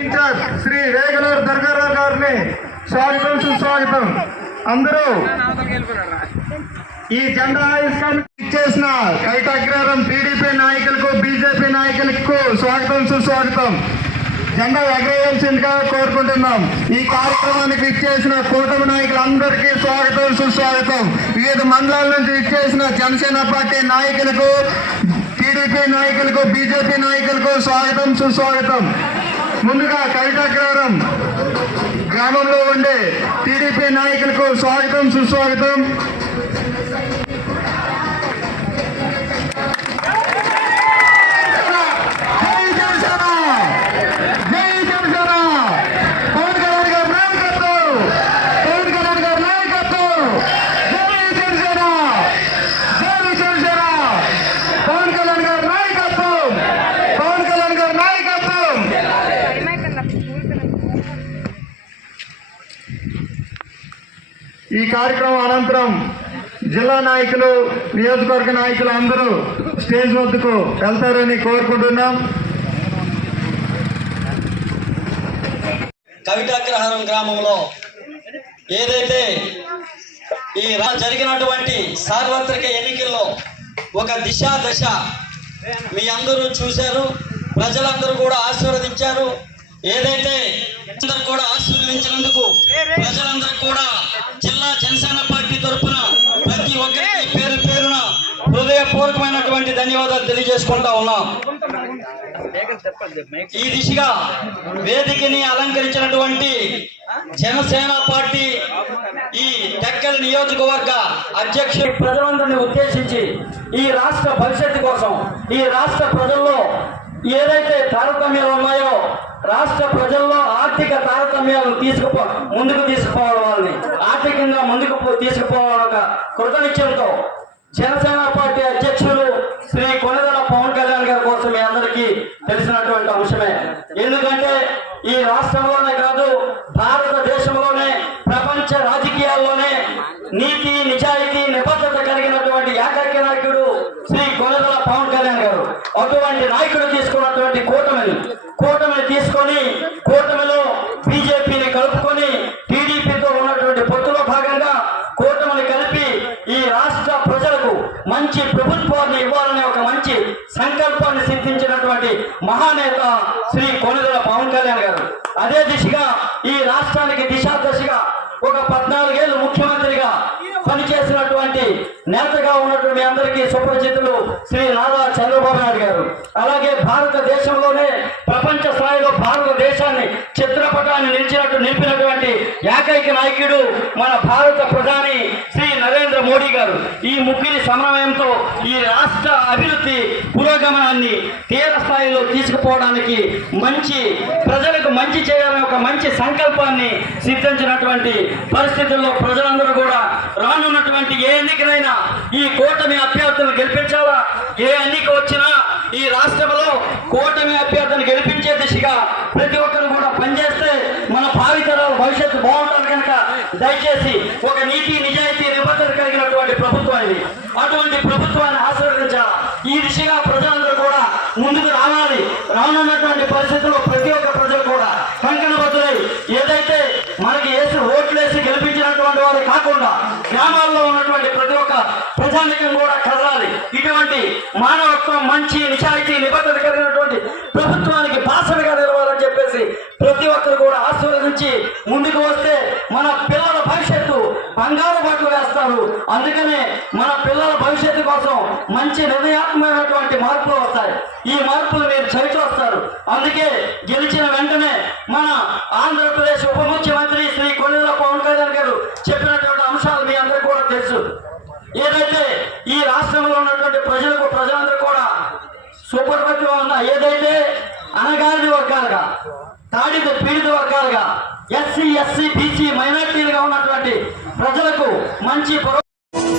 Incharge Shri రేగలూరు దర్గారావు గారిని స్వాగతం సుస్వాగతం. అందరూ ఈ జెండా ఆవిష్కరణ ఇచ్చేసిన కైటగ్రహారం టీడీపీ నాయకులకు బీజేపీ నాయకులకు స్వాగతం సుస్వాగతం. జెండా ఎగరేయాల్సిందిగా కోరుకుంటున్నాం. ఈ కార్యక్రమానికి ఇచ్చేసిన కూటమి నాయకులందరికీ స్వాగతం సుస్వాగతం. వివిధ మండలాల నుంచి ఇచ్చేసిన జనసేన పార్టీ నాయకులకు టీడీపీ నాయకులకు బీజేపీ నాయకులకు స్వాగతం సుస్వాగతం. ముందుగా కవితాగ్రహారం గ్రామంలో ఉండే టీడీపీ నాయకులకు స్వాగతం సుస్వాగతం. ఈ కార్యక్రమం అనంతరం జిల్లా నాయకులు నియోజకవర్గ నాయకులు అందరూ స్టేజ్ వద్దకు వెళ్తారని కోరుకుంటున్నాం. కవితాగ్రహారం గ్రామంలో ఏదైతే ఈ రా జరిగినటువంటి సార్వత్రిక ఎన్నికల్లో ఒక దిశ దశ మీ అందరూ చూశారు ప్రజలందరూ కూడా ఆశీర్వదించారు. ఏదైతే అందరూ కూడా ఆశీర్వదించినందుకు ప్రజలందరూ కూడా జిల్లా జనసేన పార్టీ తరఫున ప్రతి ఒక్కరికి పేరు పేరున హృదయపూర్వకమైనటువంటి ధన్యవాదాలు తెలియజేసుకుంటా ఉన్నాం. ఈ దిశగా వేదికని అలంకరించినటువంటి జనసేన పార్టీ ఈ టెక్కల్ నియోజకవర్గ అధ్యక్షుడు ప్రజలందరినీ ఉద్దేశించి ఈ రాష్ట్ర భవిష్యత్తు కోసం ఈ రాష్ట్ర ప్రజల్లో ఏదైతే తారతమ్యాలు ఉన్నాయో రాష్ట్ర ప్రజల్లో ఆర్థిక తారతమ్యాలను తీసుకుపో ముందుకు తీసుకుపోవడం వాళ్ళని. ఆర్థికంగా ముందుకు తీసుకుపోవడం ఒక కృతనిత్యంతో జనసేన పార్టీ అధ్యక్షులు శ్రీ కొనదల పవన్ కళ్యాణ్ గారి కోసం మీ అందరికీ తెలిసినటువంటి అంశమే. ఎందుకంటే ఈ రాష్ట్రంలోనే కాదు భారతదేశంలోనే ప్రపంచ రాజకీయాల్లోనే నీతి నిజాయితీ నిబద్ధత కలిగినటువంటి ఏకైక నాయకుడు శ్రీ కొనదల పవన్ కళ్యాణ్ గారు. అటువంటి నాయకుడు తీసుకున్న మంచి ప్రభుత్వాన్ని ఇవ్వాలనే ఒక మంచి సంకల్పాన్ని సిద్ధించినటువంటి మహానేత శ్రీ కొనుదల పవన్ కళ్యాణ్ గారు. అదే దిశగా ఈ రాష్ట్రానికి దిశా దశగా ఒక పద్నాలుగేళ్ళు పనిచేసినటువంటి నేతగా ఉన్నటువంటి మీ అందరికీ సుపరిచితులు శ్రీ నారా చంద్రబాబు నాయుడు గారు. అలాగే భారతదేశంలోనే ప్రపంచ స్థాయిలో భారతదేశాన్ని చిత్రపటాన్ని నిలిచినట్టు నిలిపినటువంటి ఏకైక నాయకుడు మన భారత ప్రధాని శ్రీ నరేంద్ర మోడీ గారు. ఈ ముగ్గురి సమన్వయంతో ఈ రాష్ట్ర అభివృద్ధి పురోగమనాన్ని తీవ్ర స్థాయిలో తీసుకుపోవడానికి మంచి ప్రజలకు మంచి చేయాలనే ఒక మంచి సంకల్పాన్ని సిద్ధించినటువంటి పరిస్థితుల్లో ప్రజలందరూ కూడా రానున్నటువంటి ఏ ఎన్నికనైనా ఈ కూటమి అభ్యర్థులను గెలిపించాలా? ఏ ఎన్నిక వచ్చినా ఈ రాష్ట్రంలో కూటమి అభ్యర్థులను గెలిపించే దిశగా ప్రతి ఒక్కరు కూడా పనిచేస్తే మన భావితరాల భవిష్యత్తు బాగుంటుంది కనుక దయచేసి ఒక నీతి నిజాయితీ నిబద్ధత కలిగినటువంటి ప్రభుత్వం ఇది. అటువంటి ప్రభుత్వాన్ని ఆశీర్వదించాలి? ఈ దిశగా ప్రజలందరూ కూడా ముందుకు రావాలి. రానున్నటువంటి పరిస్థితుల్లో ప్రతి ఒక్క ప్రజలు కూడా కంకణబద్ధులై ఏదైతే కాకుండా గ్రామాల్లో ఉన్నటువంటి ప్రతి ఒక్క ప్రజానికం కూడా కదలాలి. ఇటువంటి మానవత్వం మంచి నిజాయితీ నిబద్ధత కలిగినటువంటి ప్రభుత్వానికి బాసనగా నిలవాలని చెప్పేసి ప్రతి ఒక్కరు కూడా ఆశీర్వదించి ముందుకు వస్తే మన పిల్లల భవిష్యత్తు బంగారు బట్టలు వేస్తారు. అందుకనే మన పిల్లల భవిష్యత్తు కోసం మంచి నిర్ణయాత్మకమైనటువంటి మార్పులు వస్తాయి. ఈ మార్పులు మీరు చవిచూస్తారు. అందుకే గెలిచిన వెంటనే మన ఆంధ్రప్రదేశ్ ఉప ముఖ్యమంత్రి తెలుసు. ఏదైతే ఈ రాష్ట్రంలో ఉన్నటువంటి ప్రజలకు ప్రజలందరూ కూడా సూపర్పతిగా ఉన్న ఏదైతే అనగారిన వర్గాలుగా తాడిత పీడిత వర్గాలుగా ఎస్సీ ఎస్సీ బీసీ మైనార్టీలుగా ఉన్నటువంటి ప్రజలకు మంచి